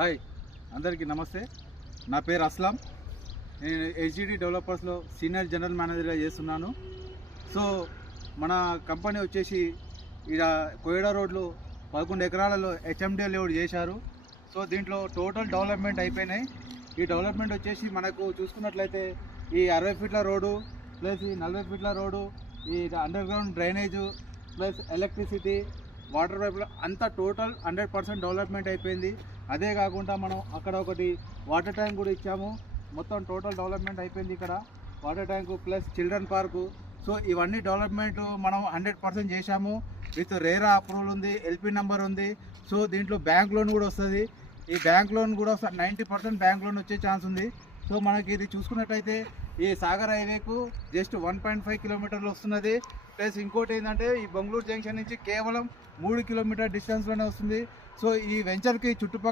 Hi, అందరికీ నమస్తే. నా పేరు అస్లాం. నేను హెచ్డిడి డెవలపర్స్లో సీనియర్ జనరల్ మేనేజర్గా చేస్తున్నాను. సో మన కంపెనీ వచ్చేసి ఇక్కడ కోయడా రోడ్లో 11 ఎకరాలలో హెచ్ఎండి లేఅవుట్ చేశారు. సో దీంట్లో టోటల్ డెవలప్మెంట్ అయిపోయినాయి. ఈ డెవలప్మెంట్ వచ్చేసి మనకు చూసుకున్నట్లయితే ఈ 60 ఫీట్ల రోడ్డు ప్లస్ ఈ 40 ఫీట్ల రోడ్డు, ఈ under ground drainage plus electricity, water పైపులు అంతా టోటల్ 100% డెవలప్మెంట్ అయిపోయింది. అదే కాకుండా మనం అక్కడ ఒకటి వాటర్ ట్యాంక్ కూడా ఇచ్చాము. మొత్తం టోటల్ డెవలప్మెంట్ అయిపోయింది. ఇక్కడ water tank plus children park. So ఇవన్నీ డెవలప్మెంట్ మనం 100% చేశాము. విత్ రేరా అప్రూవల్ ఉంది, ఎల్పీ నెంబర్ ఉంది. సో దీంట్లో బ్యాంక్ లోన్ కూడా వస్తుంది. ఈ బ్యాంక్ లోన్ కూడా 90% బ్యాంక్ లోన్ వచ్చే ఛాన్స్ ఉంది. సో మనకి ఇది చూసుకున్నట్టయితే ఈ సాగర్ హైవేకు జస్ట్ 1.5 కిలోమీటర్లు వస్తున్నది. ప్లస్ ఇంకోటి ఏంటంటే ఈ బెంగళూరు జంక్షన్ నుంచి కేవలం 3 కిలోమీటర్ డిస్టెన్స్లోనే వస్తుంది. సో ఈ వెంచర్కి చుట్టుపక్కల